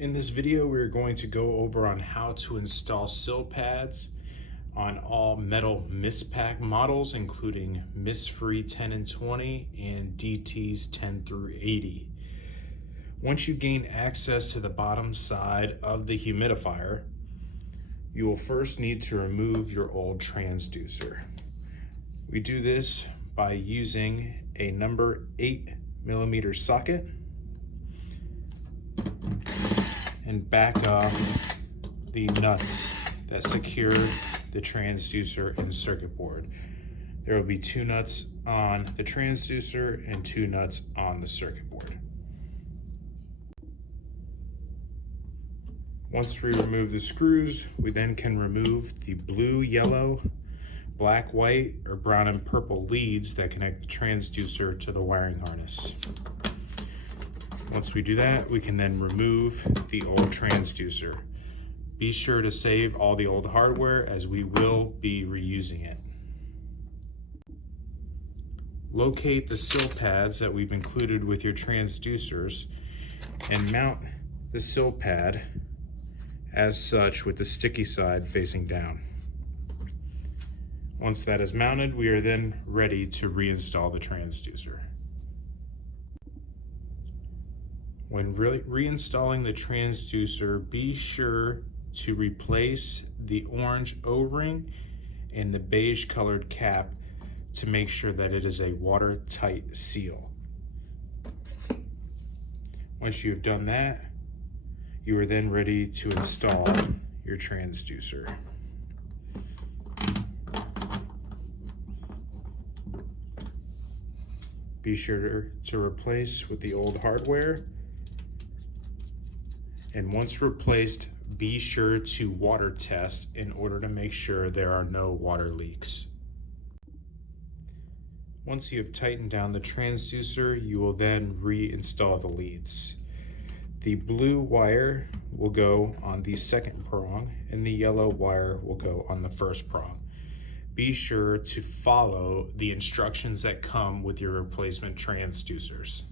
In this video, we're going to go over on how to install sill pads on all metal mist pack models, including mist-free 10 and 20 and DTs 10 through 80. Once you gain access to the bottom side of the humidifier, you will first need to remove your old transducer. We do this by using a number 8mm socket and back off the nuts that secure the transducer and circuit board. There will be 2 nuts on the transducer and 2 nuts on the circuit board. Once we remove the screws, we then can remove the blue, yellow, black, white, or brown and purple leads that connect the transducer to the wiring harness. Once we do that, we can then remove the old transducer. Be sure to save all the old hardware as we will be reusing it. Locate the sill pads that we've included with your transducers and mount the sill pad as such with the sticky side facing down. Once that is mounted, we are then ready to reinstall the transducer. When reinstalling the transducer, be sure to replace the orange O-ring and the beige colored cap to make sure that it is a watertight seal. Once you've done that, you are then ready to install your transducer. Be sure to replace with the old hardware. And once replaced, be sure to water test in order to make sure there are no water leaks. Once you have tightened down the transducer, you will then reinstall the leads. The blue wire will go on the second prong and the yellow wire will go on the first prong. Be sure to follow the instructions that come with your replacement transducers.